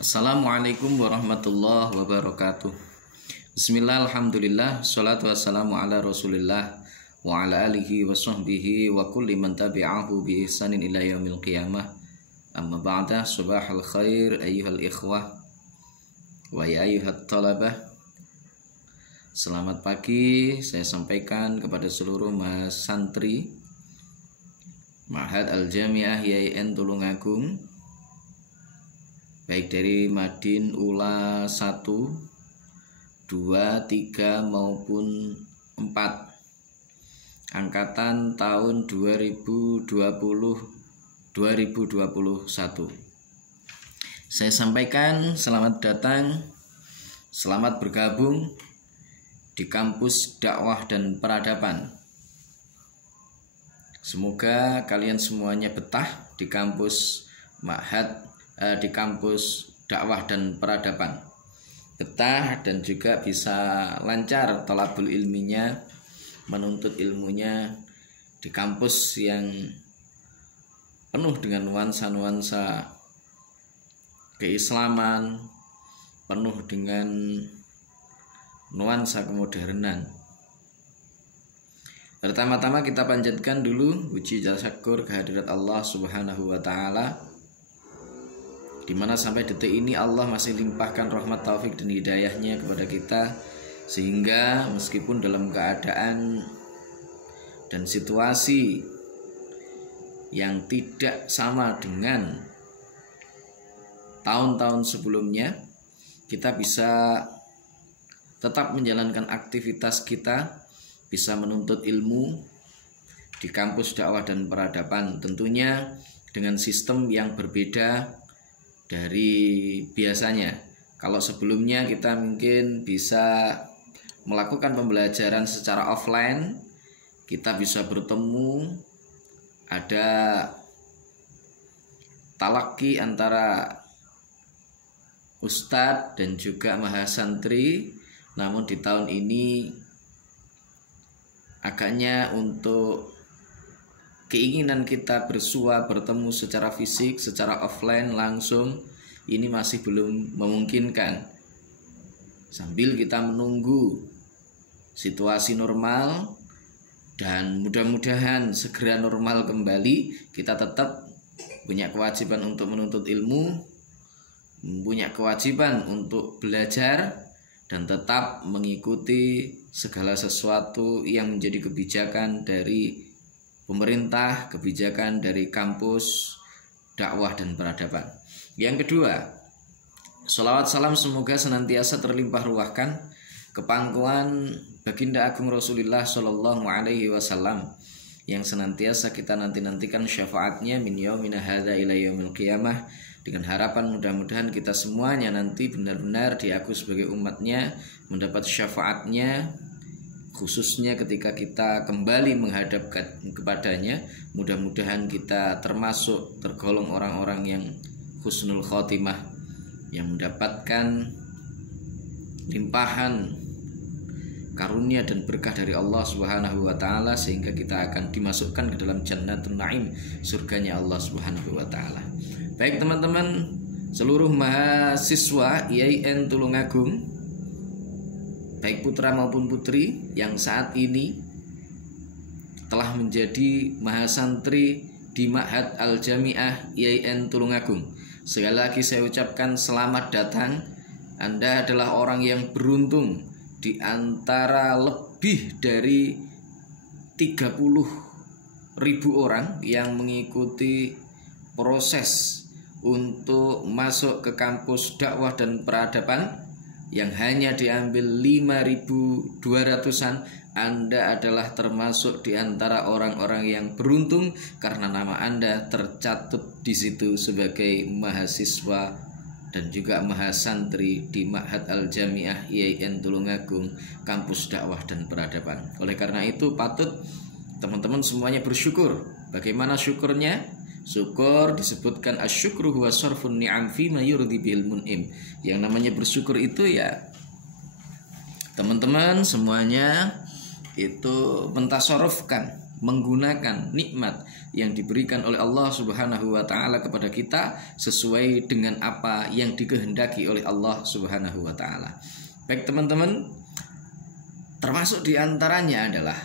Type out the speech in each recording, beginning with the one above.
Assalamualaikum warahmatullahi wabarakatuh. Bismillah, alhamdulillah, salatu wassalamu ala rasulillah wa ala alihi wa sahbihi wa kulli man tabi'ahu bi ihsanin ila yaumil qiyamah. Amma ba'da, subahal khair ayyuhal ikhwah wa ya ayyuhat talabah. Selamat pagi saya sampaikan kepada seluruh mas santri Ma'had Al-Jami'ah YIN Tulungagung, baik dari Madin Ula 1, 2, 3 maupun 4 angkatan tahun 2021. Saya sampaikan selamat datang, selamat bergabung di kampus dakwah dan peradaban. Semoga kalian semuanya betah di kampus Ma'had, di kampus dakwah dan peradaban, betah dan juga bisa lancar talabul ilminya, menuntut ilmunya di kampus yang penuh dengan nuansa-nuansa keislaman, penuh dengan nuansa kemodernan. Pertama-tama kita panjatkan dulu puji dan syukur kehadirat Allah Subhanahu wa taala, di mana sampai detik ini Allah masih limpahkan rahmat, taufik dan hidayahnya kepada kita, sehingga meskipun dalam keadaan dan situasi yang tidak sama dengan tahun-tahun sebelumnya, kita bisa tetap menjalankan aktivitas kita, bisa menuntut ilmu di kampus dakwah dan peradaban, tentunya dengan sistem yang berbeda dari biasanya. Kalau sebelumnya kita mungkin bisa melakukan pembelajaran secara offline, kita bisa bertemu, ada talaki antara ustadz dan juga mahasantri. Namun di tahun ini agaknya untuk keinginan kita bersua, bertemu secara fisik, secara offline langsung, ini masih belum memungkinkan. Sambil kita menunggu situasi normal dan mudah-mudahan segera normal kembali, kita tetap punya kewajiban untuk menuntut ilmu, punya kewajiban untuk belajar, dan tetap mengikuti segala sesuatu yang menjadi kebijakan dari pemerintah, kebijakan dari kampus dakwah dan peradaban. Yang kedua, sholawat salam semoga senantiasa terlimpah ruahkan ke pangkuan Baginda Agung Rasulullah Shallallahu Alaihi Wasallam, yang senantiasa kita nantikan syafaatnya min yaumina hadza ila yaumil qiyamah, dengan harapan mudah-mudahan kita semuanya nanti benar-benar diaku sebagai umatnya, mendapat syafaatnya, khususnya ketika kita kembali menghadap kepadanya. Mudah-mudahan kita termasuk tergolong orang-orang yang husnul khotimah, yang mendapatkan limpahan karunia dan berkah dari Allah Subhanahu wa taala, sehingga kita akan dimasukkan ke dalam Jannatun Naim, surganya Allah Subhanahu wa taala. Baik teman-teman, seluruh mahasiswa YIN Tulungagung, baik putra maupun putri yang saat ini telah menjadi mahasantri di Ma'had Al-Jami'ah YIN Tulungagung, sekali lagi saya ucapkan selamat datang. Anda adalah orang yang beruntung di antara lebih dari 30.000 orang yang mengikuti proses untuk masuk ke kampus dakwah dan peradaban, yang hanya diambil 5.200-an. Anda adalah termasuk di antara orang-orang yang beruntung karena nama Anda tercatut di situ sebagai mahasiswa dan juga mahasantri di Ma'had Al-Jami'ah YIN Tulungagung, kampus dakwah dan peradaban. Oleh karena itu patut teman-teman semuanya bersyukur. Bagaimana syukurnya? Syukur disebutkan asyukru huwa sarfun ni'am fi ma yurdi bil mun'im. Yang namanya bersyukur itu ya teman-teman semuanya itu mentasarufkan, menggunakan nikmat yang diberikan oleh Allah Subhanahu wa taala kepada kita sesuai dengan apa yang dikehendaki oleh Allah Subhanahu wa taala. Baik teman-teman, termasuk diantaranya adalah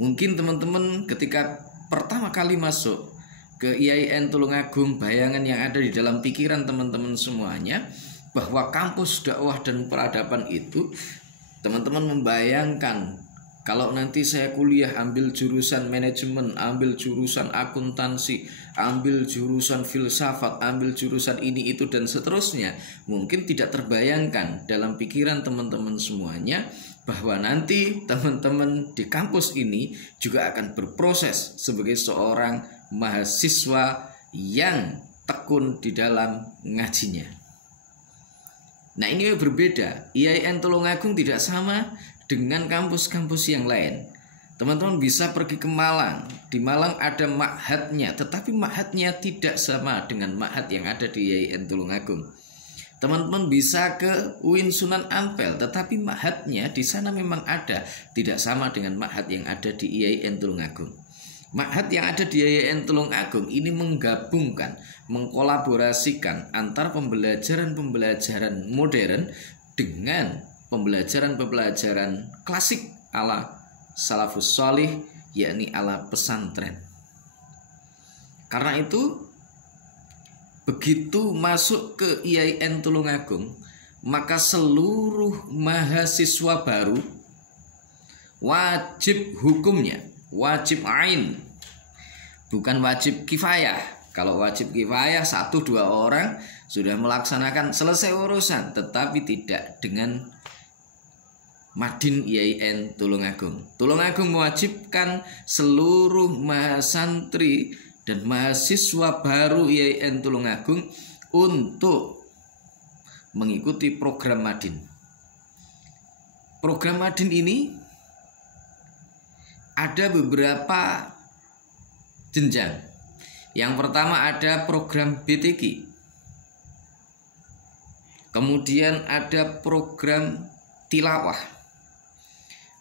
mungkin teman-teman ketika pertama kali masuk ke IAIN Tulungagung, bayangan yang ada di dalam pikiran teman-teman semuanya bahwa kampus dakwah dan peradaban itu, teman-teman membayangkan kalau nanti saya kuliah ambil jurusan manajemen, ambil jurusan akuntansi, ambil jurusan filsafat, ambil jurusan ini itu dan seterusnya. Mungkin tidak terbayangkan dalam pikiran teman-teman semuanya bahwa nanti teman-teman di kampus ini juga akan berproses sebagai seorang mahasiswa yang tekun di dalam ngajinya. Nah, ini berbeda. IAIN Tulungagung tidak sama dengan kampus-kampus yang lain. Teman-teman bisa pergi ke Malang. Di Malang ada ma'hadnya, tetapi ma'hadnya tidak sama dengan ma'had yang ada di IAIN Tulungagung. Teman-teman bisa ke UIN Sunan Ampel, tetapi ma'hadnya di sana memang ada, tidak sama dengan ma'had yang ada di IAIN Tulungagung. Ma'had yang ada di IAIN Tulungagung ini menggabungkan, mengkolaborasikan antara pembelajaran-pembelajaran modern dengan pembelajaran-pembelajaran klasik ala salafus sholih, yakni ala pesantren. Karena itu begitu masuk ke IAIN Tulungagung, maka seluruh mahasiswa baru wajib hukumnya, wajib ain, bukan wajib kifayah. Kalau wajib kifayah 1-2 orang sudah melaksanakan, selesai urusan, tetapi tidak dengan Madin IAIN Tulungagung. Tulungagung mewajibkan seluruh mahasantri dan mahasiswa baru IAIN Tulungagung untuk mengikuti program Madin. Program Madin ini ada beberapa jenjang. Yang pertama ada program BTQ. Kemudian ada program tilawah.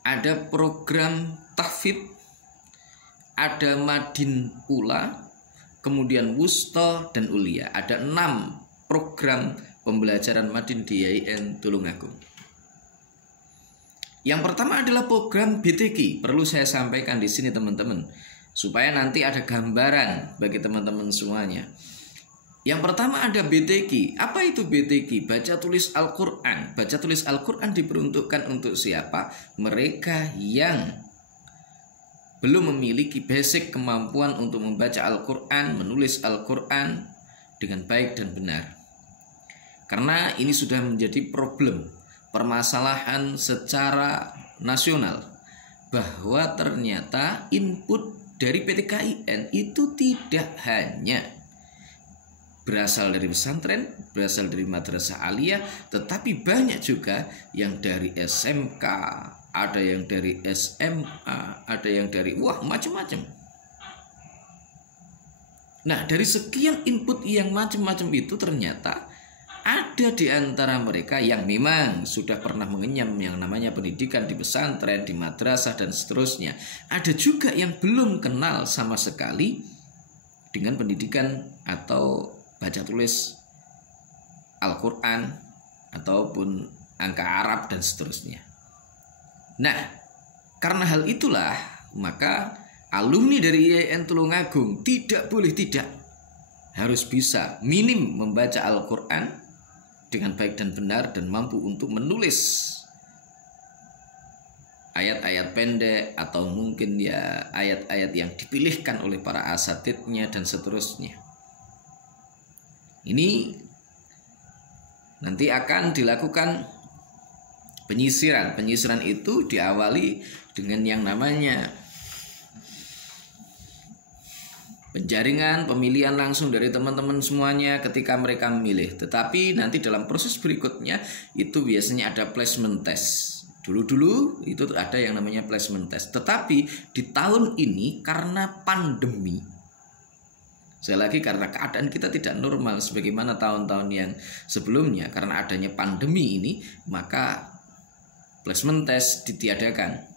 Ada program tahfidz, ada Madin Ula, kemudian Wusta dan Ulia. Ada 6 program pembelajaran Madin di IAIN Tulungagung. Yang pertama adalah program BTQ. Perlu saya sampaikan di sini teman-teman, supaya nanti ada gambaran bagi teman-teman semuanya. Yang pertama ada BTQ. Apa itu BTQ? Baca tulis Al-Quran. Baca tulis Al-Quran diperuntukkan untuk siapa? Mereka yang belum memiliki basic kemampuan untuk membaca Al-Quran, menulis Al-Quran dengan baik dan benar. Karena ini sudah menjadi problem, permasalahan secara nasional, bahwa ternyata input dari PTKIN itu tidak hanya berasal dari pesantren, berasal dari madrasah aliyah, tetapi banyak juga yang dari SMK, ada yang dari SMA, ada yang dari macam-macam. Nah, dari sekian input yang macam-macam itu ternyata ada di antara mereka yang memang sudah pernah mengenyam yang namanya pendidikan di pesantren, di madrasah dan seterusnya. Ada juga yang belum kenal sama sekali dengan pendidikan atau baca tulis Al-Quran ataupun angka Arab dan seterusnya. Nah, karena hal itulah maka alumni dari IAIN Tulungagung tidak boleh tidak, harus bisa minim membaca Al-Quran dengan baik dan benar dan mampu untuk menulis ayat-ayat pendek atau mungkin ya ayat-ayat yang dipilihkan oleh para asatidnya dan seterusnya. Ini nanti akan dilakukan penyisiran. Penyisiran itu diawali dengan yang namanya penjaringan, pemilihan langsung dari teman-teman semuanya ketika mereka memilih. Tetapi nanti dalam proses berikutnya itu biasanya ada placement test. Dulu-dulu itu ada yang namanya placement test. Tetapi di tahun ini karena pandemi, sekali lagi karena keadaan kita tidak normal sebagaimana tahun-tahun yang sebelumnya, karena adanya pandemi ini maka placement test ditiadakan.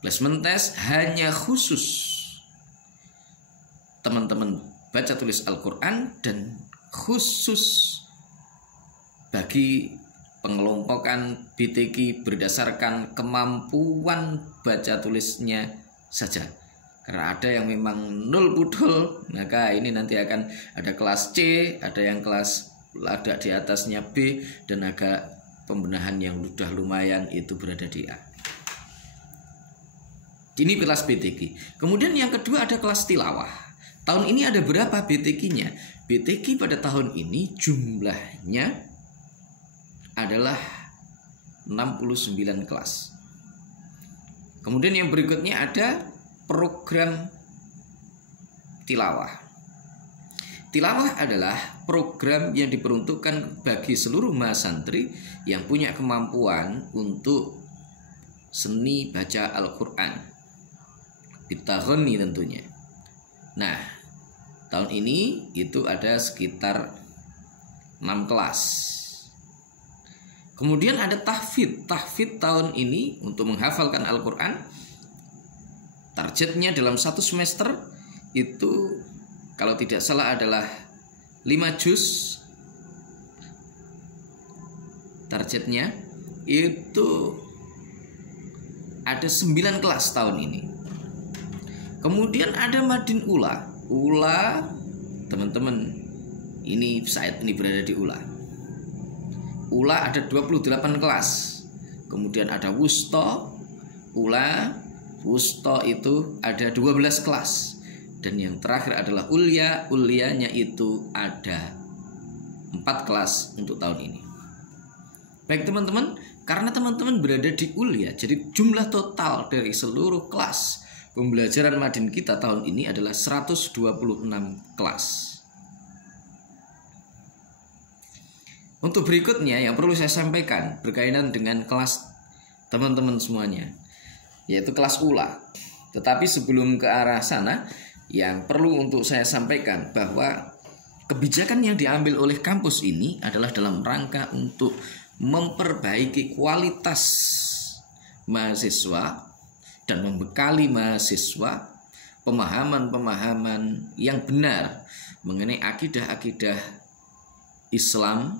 Placement test hanya khusus teman-teman baca tulis Al-Quran dan khusus bagi pengelompokan BTQ berdasarkan kemampuan baca tulisnya saja. Karena ada yang memang nol pudul, maka ini nanti akan ada kelas C, ada yang kelas ada di atasnya B, dan agak pembenahan yang sudah lumayan itu berada di A. Ini kelas BTQ. Kemudian yang kedua ada kelas tilawah. Tahun ini ada berapa BTQ-nya? BTQ pada tahun ini jumlahnya adalah 69 kelas. Kemudian yang berikutnya ada program tilawah. Tilawah adalah program yang diperuntukkan bagi seluruh mahasantri yang punya kemampuan untuk seni baca Al-Quran. Bitaghani tentunya. Nah, tahun ini itu ada sekitar 6 kelas. Kemudian ada tahfidz. Tahfidz tahun ini untuk menghafalkan Al-Quran, targetnya dalam 1 semester itu kalau tidak salah adalah 5 juz. Targetnya itu ada 9 kelas tahun ini. Kemudian ada Madin Ula. Ula, teman-teman, ini saat ini berada di Ula. Ula ada 28 kelas. Kemudian ada Wusto. Ula, Wusto itu ada 12 kelas. Dan yang terakhir adalah Ulya. Ulyanya itu ada 4 kelas untuk tahun ini. Baik teman-teman, karena teman-teman berada di Ulya, jadi jumlah total dari seluruh kelas pembelajaran Madin kita tahun ini adalah 126 kelas. Untuk berikutnya yang perlu saya sampaikan berkaitan dengan kelas teman-teman semuanya, yaitu kelas Ula. Tetapi sebelum ke arah sana, yang perlu untuk saya sampaikan bahwa kebijakan yang diambil oleh kampus ini adalah dalam rangka untuk memperbaiki kualitas mahasiswa dan membekali mahasiswa pemahaman-pemahaman yang benar mengenai akidah-akidah Islam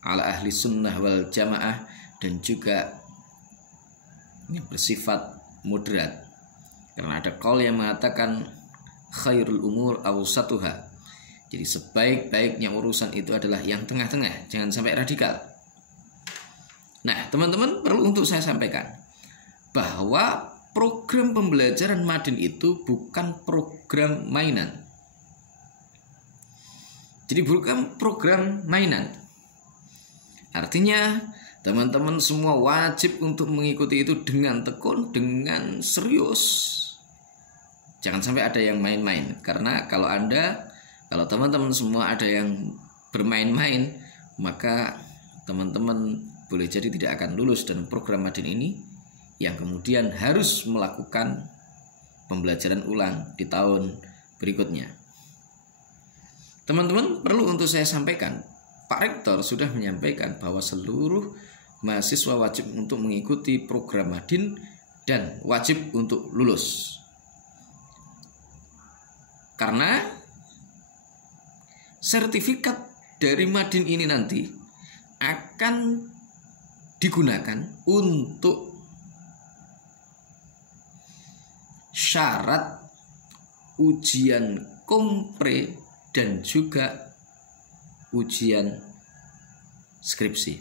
ala ahli sunnah wal jamaah dan juga yang bersifat moderat. Karena ada qaul yang mengatakan khairul umur awsatuha. Jadi sebaik-baiknya urusan itu adalah yang tengah-tengah, jangan sampai radikal. Nah, teman-teman perlu untuk saya sampaikan bahwa program pembelajaran Madin itu bukan program mainan. Jadi bukan program mainan. Artinya teman-teman semua wajib untuk mengikuti itu dengan tekun, dengan serius. Jangan sampai ada yang main-main. Karena kalau teman-teman semua ada yang bermain-main, maka teman-teman boleh jadi tidak akan lulus dan program Madin ini yang kemudian harus melakukan pembelajaran ulang di tahun berikutnya. Teman-teman perlu untuk saya sampaikan, Pak Rektor sudah menyampaikan bahwa seluruh mahasiswa wajib untuk mengikuti program Madin dan wajib untuk lulus. Karena sertifikat dari Madin ini nanti akan digunakan untuk syarat ujian kompre dan juga ujian skripsi.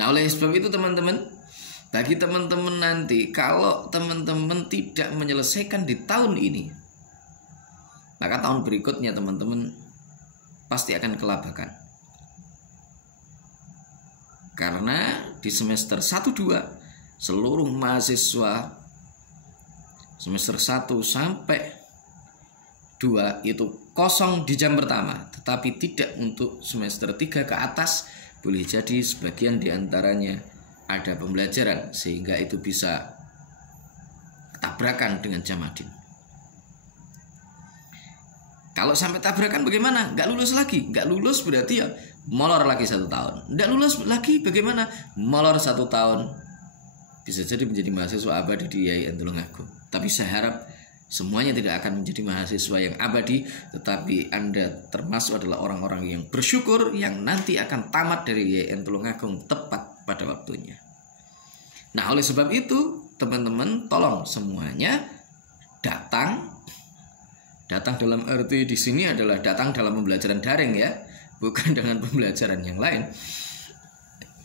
Nah, oleh sebab itu teman-teman, bagi teman-teman nanti kalau teman-teman tidak menyelesaikan di tahun ini, maka tahun berikutnya teman-teman pasti akan kelabakan. Karena di semester 1-2 seluruh mahasiswa semester 1 sampai 2 itu kosong di jam pertama, tetapi tidak untuk semester 3 ke atas. Boleh jadi sebagian diantaranya ada pembelajaran sehingga itu bisa tabrakan dengan jam Madin. Kalau sampai tabrakan bagaimana? Nggak lulus lagi. Nggak lulus berarti ya molor lagi 1 tahun. Nggak lulus lagi bagaimana? Molor 1 tahun. bisa jadi menjadi mahasiswa abadi di IAIN Tulungagung. Tapi saya harap semuanya tidak akan menjadi mahasiswa yang abadi, tetapi Anda termasuk adalah orang-orang yang bersyukur yang nanti akan tamat dari IAIN Tulungagung tepat pada waktunya. Nah, oleh sebab itu, teman-teman tolong semuanya datang dalam arti di sini adalah datang dalam pembelajaran daring ya, bukan dengan pembelajaran yang lain.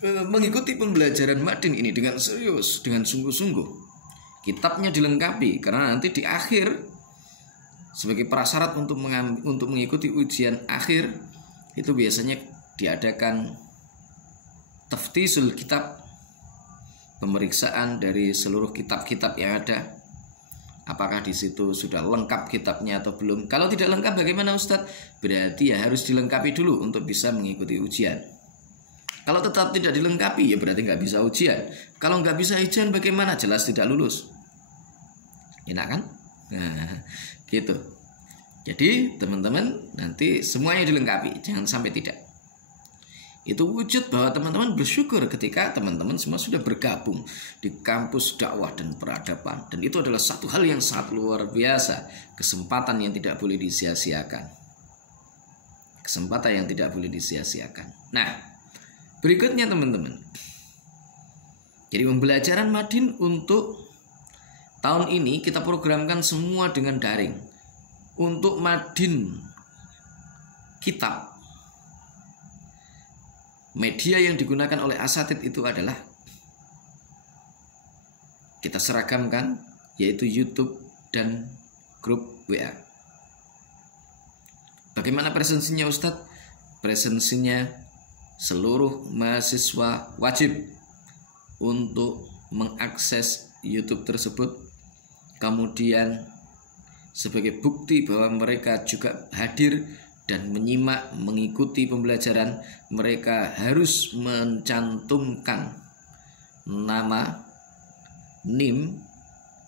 Mengikuti pembelajaran Madin ini dengan serius, dengan sungguh-sungguh. Kitabnya dilengkapi karena nanti di akhir sebagai prasyarat untuk mengikuti ujian akhir itu biasanya diadakan taftisul kitab, pemeriksaan dari seluruh kitab-kitab yang ada. Apakah di situ sudah lengkap kitabnya atau belum? Kalau tidak lengkap bagaimana Ustadz? Berarti ya harus dilengkapi dulu untuk bisa mengikuti ujian. Kalau tetap tidak dilengkapi ya berarti nggak bisa ujian. Kalau nggak bisa ujian bagaimana? Jelas tidak lulus. Enak kan? Nah, gitu. Jadi teman-teman nanti semuanya dilengkapi, jangan sampai tidak. Itu wujud bahwa teman-teman bersyukur ketika teman-teman semua sudah bergabung di kampus dakwah dan peradaban. Dan itu adalah satu hal yang sangat luar biasa. Kesempatan yang tidak boleh disia-siakan. Kesempatan yang tidak boleh disia-siakan. Nah, berikutnya teman-teman. Jadi pembelajaran Madin untuk tahun ini kita programkan semua dengan daring. Untuk Madin kitab, media yang digunakan oleh asatid itu adalah kita seragamkan, yaitu YouTube dan grup WA. Bagaimana presensinya Ustadz? Presensinya seluruh mahasiswa wajib untuk mengakses YouTube tersebut. Kemudian sebagai bukti bahwa mereka juga hadir dan menyimak, mengikuti pembelajaran, mereka harus mencantumkan nama, NIM,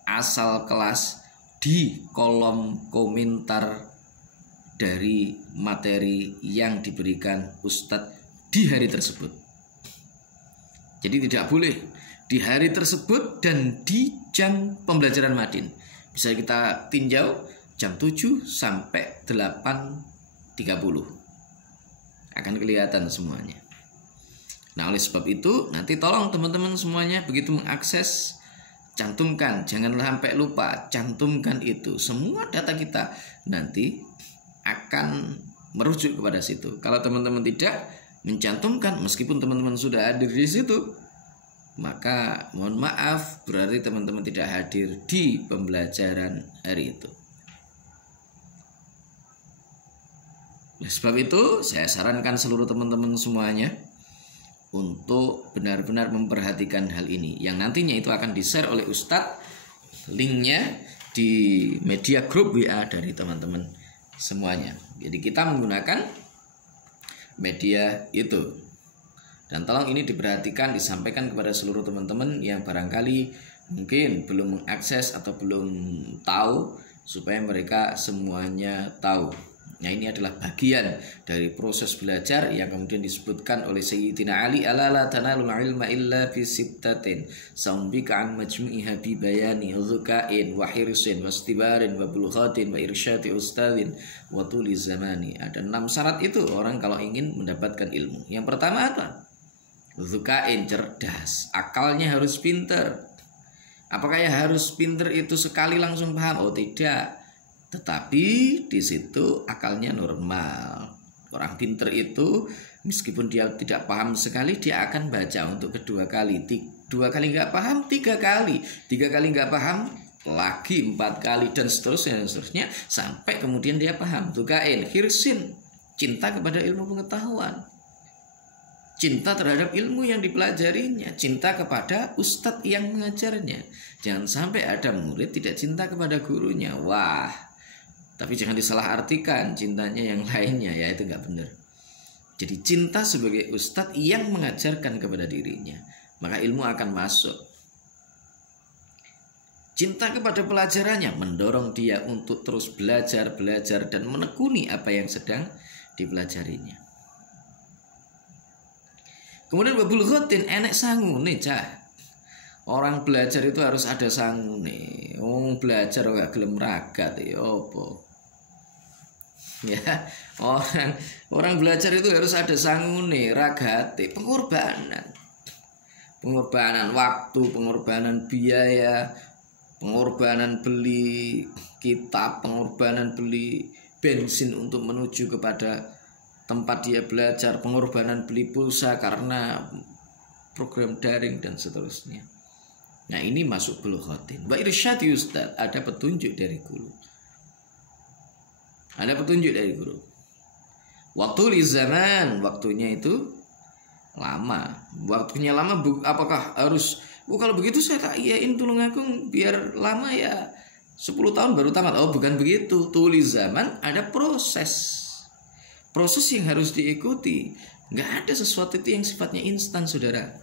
asal kelas di kolom komentar dari materi yang diberikan Ustadz di hari tersebut. Jadi tidak boleh di hari tersebut dan di jam pembelajaran Madin. Bisa kita tinjau jam 7 sampai 8.30 akan kelihatan semuanya. Nah, oleh sebab itu nanti tolong teman-teman semuanya begitu mengakses, cantumkan, janganlah sampai lupa, cantumkan itu. Semua data kita nanti akan merujuk kepada situ. Kalau teman-teman tidak mencantumkan, meskipun teman-teman sudah hadir di situ, maka mohon maaf, berarti teman-teman tidak hadir di pembelajaran hari itu. Oleh sebab itu, saya sarankan seluruh teman-teman semuanya untuk benar-benar memperhatikan hal ini, yang nantinya itu akan di-share oleh Ustadz linknya di media grup WA dari teman-teman semuanya. Jadi kita menggunakan media itu. Dan tolong ini diperhatikan, disampaikan kepada seluruh teman-teman yang barangkali mungkin belum mengakses atau belum tahu, supaya mereka semuanya tahu. Nah, ini adalah bagian dari proses belajar yang kemudian disebutkan oleh Sayyidina Ali, ala la tanalul ilma illa fi sittatin sambika an majmu'iha bi bayani dzuka'in wa hirsin wa istibarin wa bulghatin wa irsyati ustadzin wa tuli zamani. Ada 6 syarat itu orang kalau ingin mendapatkan ilmu. Yang pertama apa? Dzuka'in, cerdas, akalnya harus pinter. Apakah ya harus pinter itu sekali langsung paham? Oh tidak. Tetapi di situ akalnya normal. Orang pinter itu meskipun dia tidak paham sekali, dia akan baca untuk kedua kali. 2 kali nggak paham, 3 kali. 3 kali nggak paham, lagi 4 kali dan seterusnya sampai kemudian dia paham. Dzuka'in, hirsin, cinta kepada ilmu pengetahuan, cinta terhadap ilmu yang dipelajarinya, cinta kepada ustadz yang mengajarnya. Jangan sampai ada murid tidak cinta kepada gurunya. Wah, tapi jangan disalahartikan cintanya yang lainnya, ya itu nggak benar. Jadi cinta sebagai ustadz yang mengajarkan kepada dirinya, maka ilmu akan masuk. Cinta kepada pelajarannya, mendorong dia untuk terus belajar dan menekuni apa yang sedang dipelajarinya. Kemudian babul khutin, enek sangune cah. Orang belajar itu harus ada sangune. Belajar gak gelem ragat ya opo. Ya, orang belajar itu harus ada sangune, ragate, pengorbanan. Pengorbanan waktu, pengorbanan biaya, pengorbanan beli kitab, pengorbanan beli bensin untuk menuju kepada tempat dia belajar, pengorbanan beli pulsa karena program daring dan seterusnya. Nah, ini masuk bulughatin. Wa irsyad ustad, ada petunjuk dari guru. Ada petunjuk dari guru. Waktu li zaman, waktunya itu lama. Waktunya lama apakah harus kalau begitu saya tak iyain tulung aku biar lama ya 10 tahun baru tamat. Oh, bukan begitu. Tuli zaman ada proses. Proses yang harus diikuti. Nggak ada sesuatu itu yang sifatnya instan, saudara.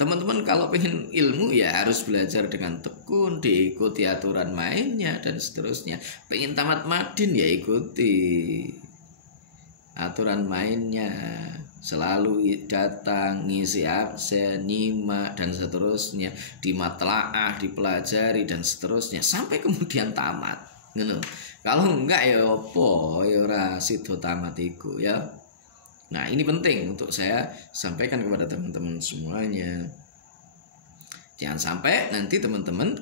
Teman-teman kalau pengen ilmu ya harus belajar dengan tekun, diikuti aturan mainnya dan seterusnya. Pengen tamat madin ya ikuti aturan mainnya. Selalu datang, ngisi absen, nyimak dan seterusnya, dimatlaah, dipelajari dan seterusnya sampai kemudian tamat. Kalau enggak ya opo ya ora sida tamat iku ya. Nah, ini penting untuk saya sampaikan kepada teman-teman semuanya. Jangan sampai nanti teman-teman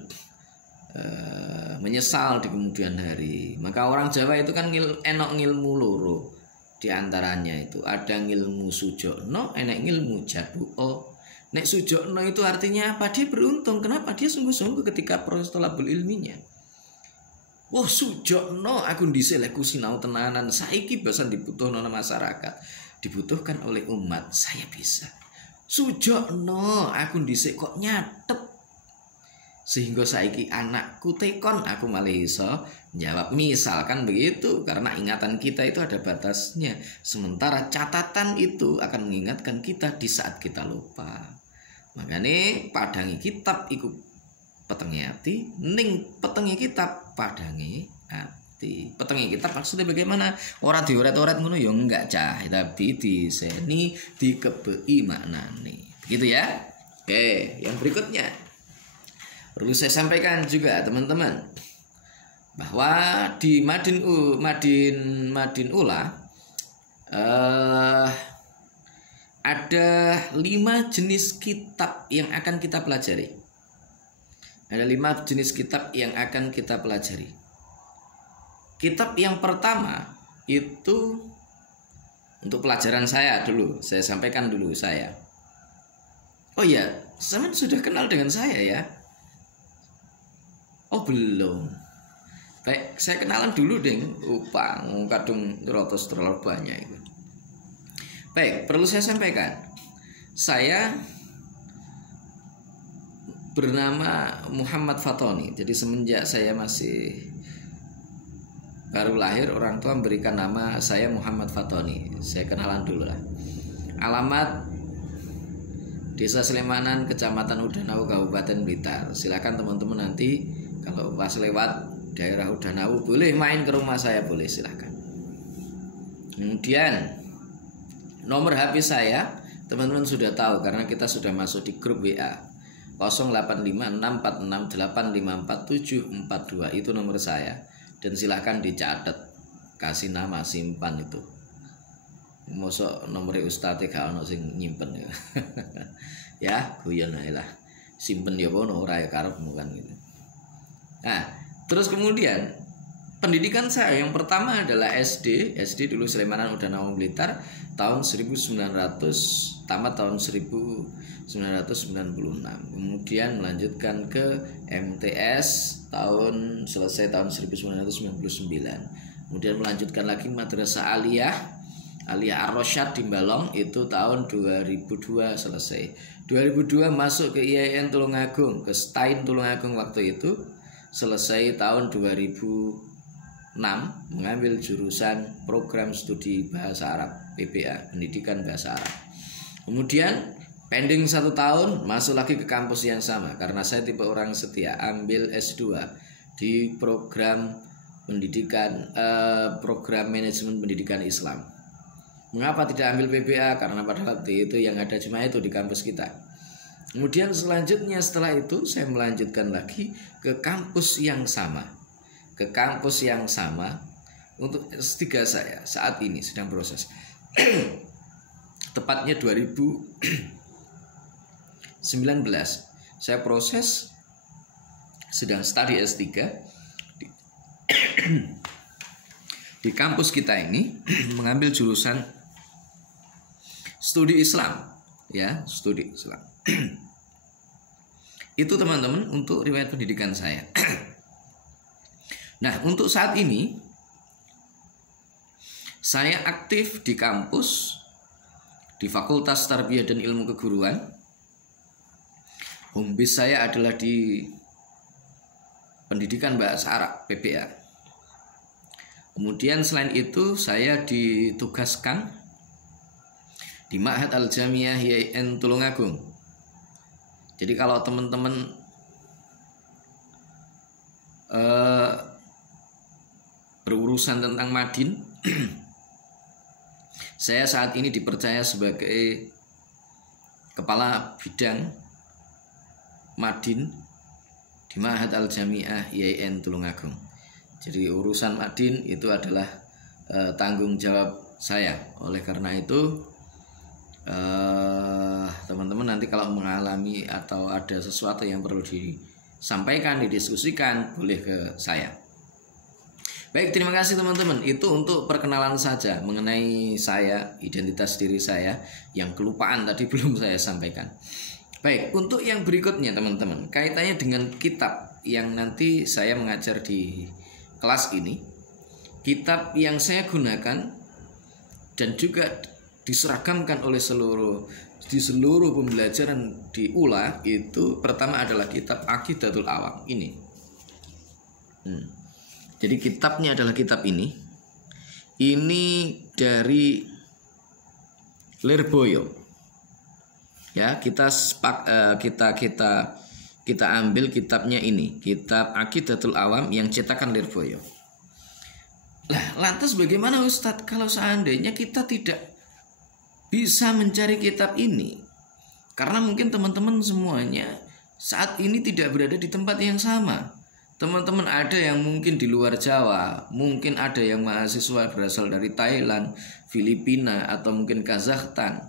menyesal di kemudian hari. Maka orang Jawa itu kan enok ngilmu loro. Di antaranya itu ada ngilmu sujokno, enek ngilmu jabuo. Nek sujokno itu artinya apa? Dia beruntung. Kenapa? Dia sungguh-sungguh ketika proses thalabul ilminya. Wah, sujokno aku dhisik lek sinau tenanan. Saiki basan dibutuhno masyarakat. Dibutuhkan oleh umat, saya bisa. Sujokno aku dhisik kok nyatet. Sehingga saiki anakku tekon aku malah iso jawab, misalkan begitu, karena ingatan kita itu ada batasnya. Sementara catatan itu akan mengingatkan kita di saat kita lupa. Makanya padangi kitab iku petengi hati, ning petengi kitab padangi hati. Petengi kitab maksudnya bagaimana? Ora dioret-oret ngono ya enggak cah, tapi diseni dikebei maknane. Begitu ya. Oke, yang berikutnya perlu saya sampaikan juga teman-teman bahwa di Madin Ula ada 5 jenis kitab yang akan kita pelajari. Ada 5 jenis kitab yang akan kita pelajari. Kitab yang pertama itu untuk pelajaran saya dulu, saya sampaikan dulu saya. Oh iya, Saman sudah kenal dengan saya ya? Oh belum. Baik, saya kenalan dulu deng. Upang kadung rotos terlalu banyak itu. Baik, perlu saya sampaikan. Saya bernama Muhammad Fatoni. Jadi semenjak saya masih baru lahir, orang tua memberikan nama saya Muhammad Fatoni. Saya kenalan dulu lah. Alamat Desa Slemanan, Kecamatan Udanau, Kabupaten Blitar. Silakan teman-teman nanti kalau pas lewat daerah Udanau boleh main ke rumah saya, boleh, silakan. Kemudian nomor HP saya teman-teman sudah tahu karena kita sudah masuk di grup WA 085646854742, itu nomor saya. Dan silahkan dicatat, kasih nama, simpan itu. Mosok nomor Ustadz gak ono sing nyimpen ya. Ya, guyon ae lah. Simpen ya ono ora ya karepmu kan gitu. Nah, terus kemudian pendidikan saya yang pertama adalah SD dulu Slemanan Udanau Blitar tahun 1900, tamat tahun 1996. Kemudian melanjutkan ke MTS selesai tahun 1999. Kemudian melanjutkan lagi Madrasah Aliyah Ar-Rasyad di Balong itu tahun 2002 selesai. 2002 masuk ke IAIN Tulungagung, ke STAIN Tulungagung waktu itu, selesai tahun 2006 mengambil jurusan program studi bahasa Arab PBA, pendidikan bahasa Arab. Kemudian pending 1 tahun masuk lagi ke kampus yang sama karena saya tipe orang setia, ambil S2 di program pendidikan program manajemen pendidikan Islam. Mengapa tidak ambil PBA? Karena pada waktu itu yang ada cuma itu di kampus kita. Kemudian selanjutnya setelah itu saya melanjutkan lagi ke kampus yang sama. Ke kampus yang sama untuk S3 saya saat ini sedang proses. Tepatnya 2019 saya proses sedang studi S3 di kampus kita ini mengambil jurusan studi Islam, ya, studi Islam. Itu teman-teman untuk riwayat pendidikan saya. Nah, untuk saat ini saya aktif di kampus di Fakultas Tarbiyah dan Ilmu Keguruan. Home base saya adalah di Pendidikan Bahasa Arab PBA. Kemudian selain itu saya ditugaskan di Ma'had Al-Jamiah YIN Tulungagung. Jadi kalau teman-teman berurusan tentang Madin, saya saat ini dipercaya sebagai kepala bidang Madin di Ma'had Al-Jamiah YIN Tulungagung. Jadi urusan Madin itu adalah tanggung jawab saya. Oleh karena itu teman-teman nanti kalau mengalami atau ada sesuatu yang perlu disampaikan, didiskusikan, boleh ke saya. Baik, terima kasih teman-teman. Itu untuk perkenalan saja mengenai saya, identitas diri saya yang kelupaan tadi belum saya sampaikan. Baik, untuk yang berikutnya teman-teman, kaitannya dengan kitab yang nanti saya mengajar di kelas ini. Kitab yang saya gunakan dan juga diseragamkan oleh di seluruh pembelajaran di ULA itu pertama adalah kitab Aqidatul Awam ini. Jadi kitabnya adalah kitab ini. Ini dari Lirboyo. Ya, kita ambil kitabnya ini, kitab Aqidatul Awam yang cetakan Lirboyo. Lah, lantas bagaimana Ustadz kalau seandainya kita tidak bisa mencari kitab ini? Karena mungkin teman-teman semuanya saat ini tidak berada di tempat yang sama. Teman-teman ada yang mungkin di luar Jawa, mungkin ada yang mahasiswa berasal dari Thailand, Filipina, atau mungkin Kazakhstan.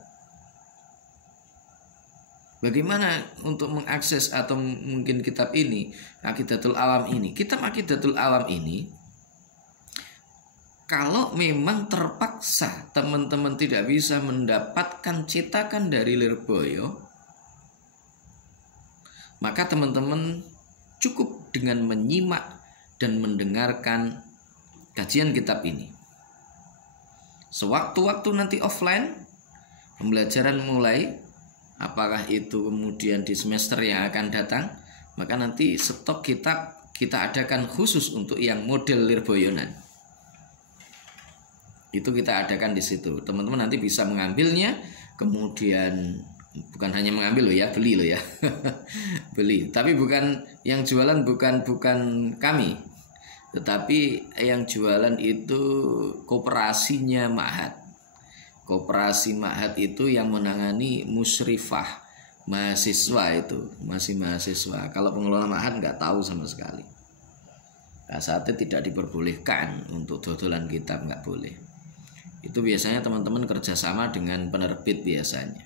Bagaimana untuk mengakses atau mungkin kitab ini, Aqidatul Awam ini? Kitab Aqidatul Awam ini, kalau memang terpaksa teman-teman tidak bisa mendapatkan cetakan dari Lirboyo, maka teman-teman cukup dengan menyimak dan mendengarkan kajian kitab ini. Sewaktu-waktu nanti offline, pembelajaran mulai, apakah itu kemudian di semester yang akan datang, maka nanti stok kitab kita adakan khusus untuk yang model Lirboyonan. Itu kita adakan di situ. Teman-teman nanti bisa mengambilnya, kemudian bukan hanya mengambil loh ya, beli loh ya. Beli. Tapi bukan yang jualan bukan kami. Tetapi yang jualan itu koperasinya Ma'had. Koperasi Ma'had itu yang menangani musyrifah, mahasiswa itu, masih mahasiswa. Kalau pengelola Ma'had nggak tahu sama sekali. Nah, saatnya tidak diperbolehkan untuk dodolan kitab, nggak boleh. Itu biasanya teman-teman kerjasama dengan penerbit biasanya.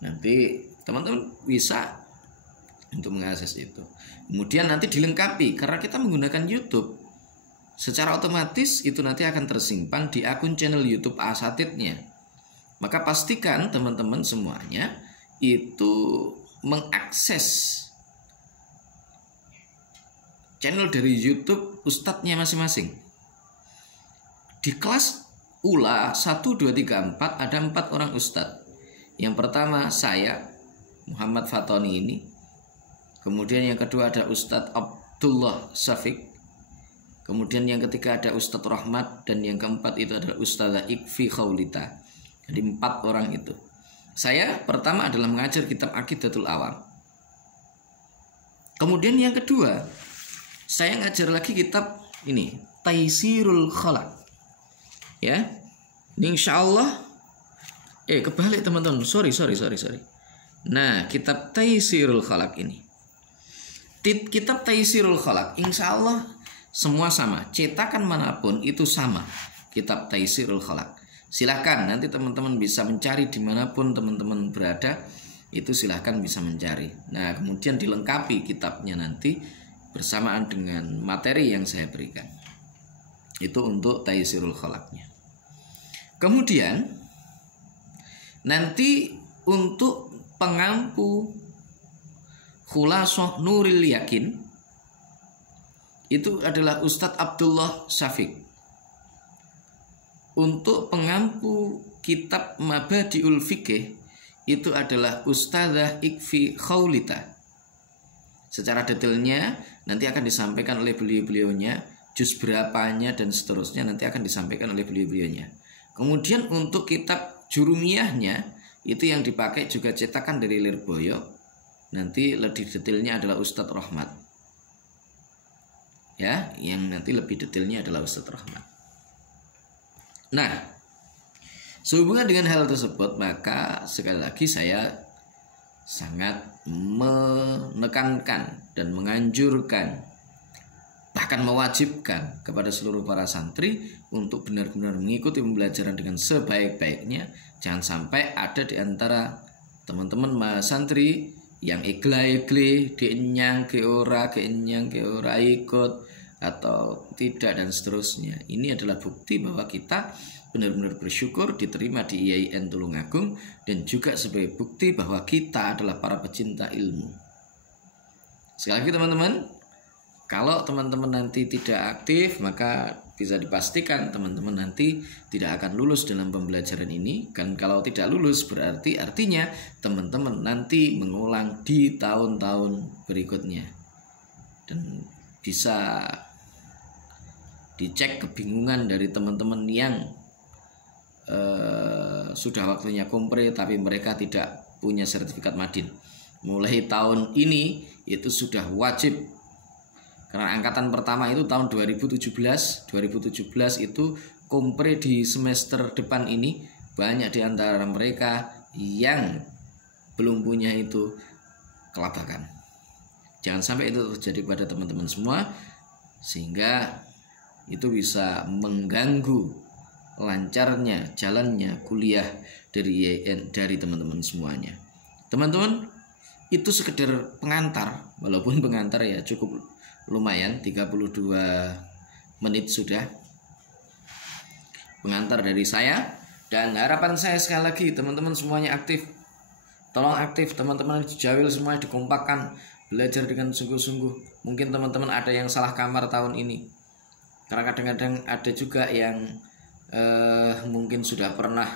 Nanti teman-teman bisa untuk mengakses itu. Kemudian nanti dilengkapi karena kita menggunakan YouTube. Secara otomatis itu nanti akan tersimpan di akun channel YouTube Asatidnya. Maka pastikan teman-teman semuanya itu mengakses channel dari YouTube ustadznya masing-masing. Di kelas ULA 1, 2, 3, 4 ada 4 orang ustadz. Yang pertama saya, Muhammad Fatoni ini. Kemudian yang kedua ada Ustadz Abdullah Syafiq. Kemudian yang ketiga ada Ustadz Rahmat. Dan yang keempat itu adalah Ustadzah Ikfi Khawlita. Jadi 4 orang itu. Saya pertama adalah mengajar kitab Aqidatul Awam. Kemudian yang kedua, saya ngajar lagi kitab ini, Taisirul Khalaq. Ya, ini insya Allah kebalik teman-teman. Sorry. Nah, kitab Taisirul Khalaq ini, kitab Taisirul Khalaq, insya Allah semua sama, cetakan manapun itu sama, kitab Taisirul Khalaq. Silahkan nanti teman-teman bisa mencari dimanapun teman-teman berada, itu silahkan bisa mencari. Nah, kemudian dilengkapi kitabnya nanti bersamaan dengan materi yang saya berikan. Itu untuk Taisirul Khalaqnya. Kemudian nanti untuk pengampu Khulasah Nuril Yakin, itu adalah Ustadz Abdullah Syafiq. Untuk pengampu kitab Mabadiul Fiqih, itu adalah Ustadzah Ikfi Khaulita. Secara detailnya nanti akan disampaikan oleh beliau-beliaunya, juz berapanya dan seterusnya nanti akan disampaikan oleh beliau-beliaunya. Kemudian untuk kitab Jurumiyahnya, itu yang dipakai juga cetakan dari Lirboyo. Nanti lebih detailnya adalah Ustadz Rahmat. Ya, yang nanti lebih detailnya adalah Ustadz Rahmat. Nah, sehubungan dengan hal tersebut, maka sekali lagi saya sangat menekankan dan menganjurkan, bahkan mewajibkan kepada seluruh para santri untuk benar-benar mengikuti pembelajaran dengan sebaik-baiknya. Jangan sampai ada di antara teman-teman santri yang igle-igle, dienyang ke ora ikut atau tidak dan seterusnya. Ini adalah bukti bahwa kita benar-benar bersyukur diterima di IAIN Tulungagung, dan juga sebagai bukti bahwa kita adalah para pecinta ilmu. Sekali lagi teman-teman, kalau teman-teman nanti tidak aktif, maka bisa dipastikan teman-teman nanti tidak akan lulus dalam pembelajaran ini. Kan kalau tidak lulus berarti artinya teman-teman nanti mengulang di tahun-tahun berikutnya. Dan bisa dicek kebingungan dari teman-teman yang sudah waktunya kompre tapi mereka tidak punya sertifikat Madin. Mulai tahun ini itu sudah wajib, karena angkatan pertama itu tahun 2017 itu kompre di semester depan ini. Banyak di antara mereka yang belum punya itu kelabakan. Jangan sampai itu terjadi pada teman-teman semua, sehingga itu bisa mengganggu lancarnya jalannya kuliah dari IAIN dari teman-teman semuanya. Teman-teman, itu sekedar pengantar, walaupun pengantar ya cukup lumayan, 32 menit sudah pengantar dari saya. Dan harapan saya sekali lagi teman-teman semuanya aktif. Tolong aktif teman-teman di Jawil semua, dikompakkan, belajar dengan sungguh-sungguh. Mungkin teman-teman ada yang salah kamar tahun ini, karena kadang-kadang ada juga yang mungkin sudah pernah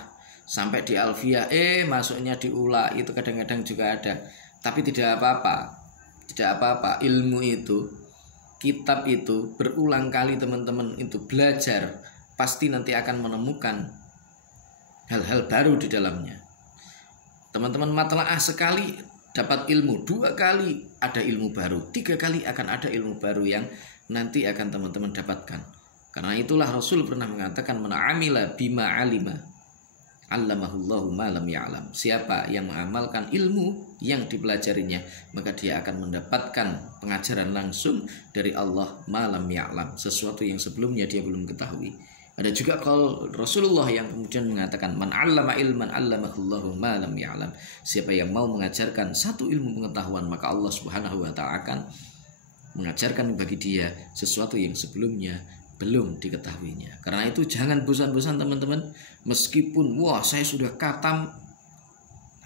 sampai di Alfiyah, masuknya di Ula, itu kadang-kadang juga ada. Tapi tidak apa-apa, ilmu itu, kitab itu berulang kali teman-teman itu belajar, pasti nanti akan menemukan hal-hal baru di dalamnya. Teman-teman matlaah sekali dapat ilmu, 2 kali ada ilmu baru, 3 kali akan ada ilmu baru yang nanti akan teman-teman dapatkan. Karena itulah Rasul pernah mengatakan, man amila bima alima allamahullahu ma lam ya'lam. Siapa yang mengamalkan ilmu yang dipelajarinya, maka dia akan mendapatkan pengajaran langsung dari Allah ma lam ya'lam, sesuatu yang sebelumnya dia belum ketahui. Ada juga qaul Rasulullah yang kemudian mengatakan, man 'allama ilman 'allamahullahu ma lam ya'lam. Siapa yang mau mengajarkan satu ilmu pengetahuan, maka Allah Subhanahu wa taala akan mengajarkan bagi dia sesuatu yang sebelumnya belum diketahuinya. Karena itu jangan bosan-bosan teman-teman. Meskipun saya sudah khatam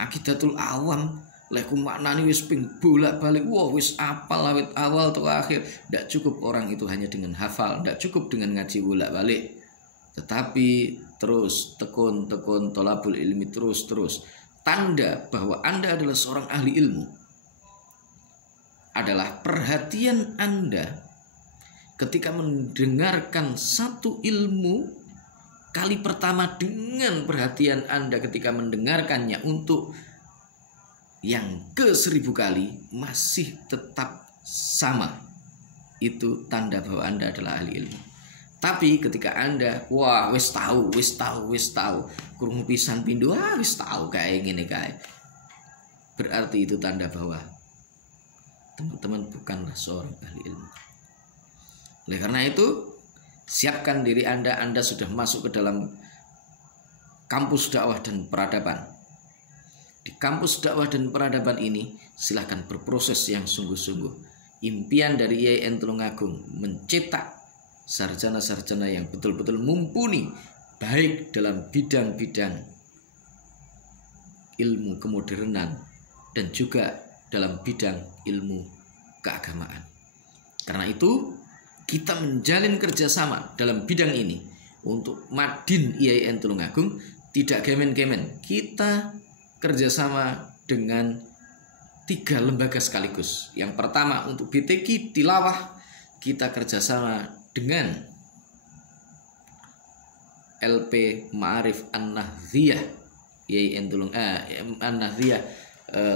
Aqidatul Awam, leku maknani wis ping bolak-balik, wis apal awit awal atau akhir. Tidak cukup orang itu hanya dengan hafal, tidak cukup dengan ngaji bolak-balik, tetapi terus tekun tolabul ilmi, terus. Tanda bahwa Anda adalah seorang ahli ilmu adalah perhatian Anda ketika mendengarkan satu ilmu kali pertama dengan perhatian Anda ketika mendengarkannya untuk yang ke-1000 kali masih tetap sama. Itu tanda bahwa Anda adalah ahli ilmu. Tapi ketika Anda wis tahu krungu pisan pindho, wis tahu kayak gini kae, berarti itu tanda bahwa teman-teman bukanlah seorang ahli ilmu. Oleh karena itu, siapkan diri Anda sudah masuk ke dalam kampus dakwah dan peradaban. Di kampus dakwah dan peradaban ini, silahkan berproses yang sungguh-sungguh. Impian dari IAIN Tulungagung mencetak sarjana-sarjana yang betul-betul mumpuni, baik dalam bidang-bidang ilmu kemodernan dan juga dalam bidang ilmu keagamaan. Karena itu, kita menjalin kerjasama dalam bidang ini untuk Madin IAIN Tulungagung tidak gemen-gemen. Kita kerjasama dengan 3 lembaga sekaligus. Yang pertama untuk BTQ Tilawah, kita kerjasama dengan LP Ma'arif An-Nahdhiyah IAIN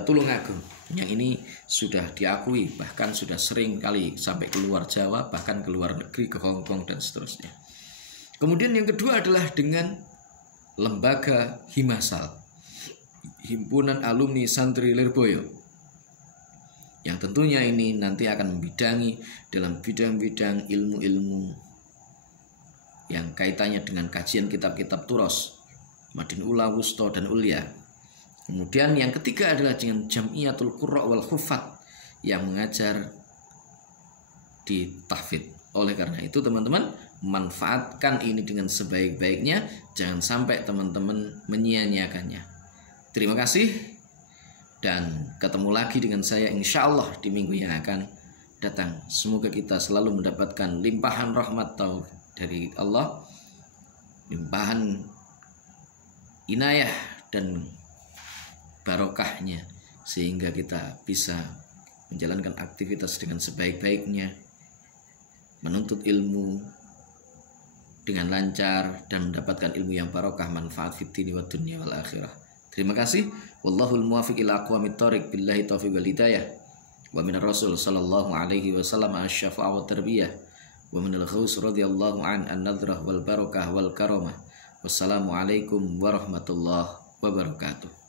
Tulungagung. Yang ini sudah diakui, bahkan sudah sering kali sampai keluar Jawa, bahkan ke luar negeri, ke Hongkong dan seterusnya. Kemudian yang kedua adalah dengan lembaga Himasal, Himpunan Alumni Santri Lirboyo, yang tentunya ini nanti akan membidangi dalam bidang-bidang ilmu-ilmu yang kaitannya dengan kajian kitab-kitab Turos, Madin Ula, Wusto, dan Ulia. Kemudian yang ketiga adalah dengan Jam'iyatul Qurra wal Huffaz yang mengajar di tahfidz. Oleh karena itu teman-teman, manfaatkan ini dengan sebaik-baiknya, jangan sampai teman-teman menyia-nyiakannya. Terima kasih. Dan ketemu lagi dengan saya insya Allah di minggu yang akan datang. Semoga kita selalu mendapatkan limpahan rahmat dari Allah, limpahan inayah dan barokahnya, sehingga kita bisa menjalankan aktivitas dengan sebaik-baiknya, menuntut ilmu dengan lancar, dan mendapatkan ilmu yang barokah, manfaat fid dini wad dunya wal akhirah. Terima kasih. Wallahul muwaffiq ila aqwamit thoriq, billahi taufiq wal hidayah. Wa minar rasul sallallahu alaihi wasallam asy-syafa'ah wa tarbiyah. Wa minal ghaus radhiyallahu an-nadrah wal barakah wal karamah. Wassalamu alaikum warahmatullahi wabarakatuh.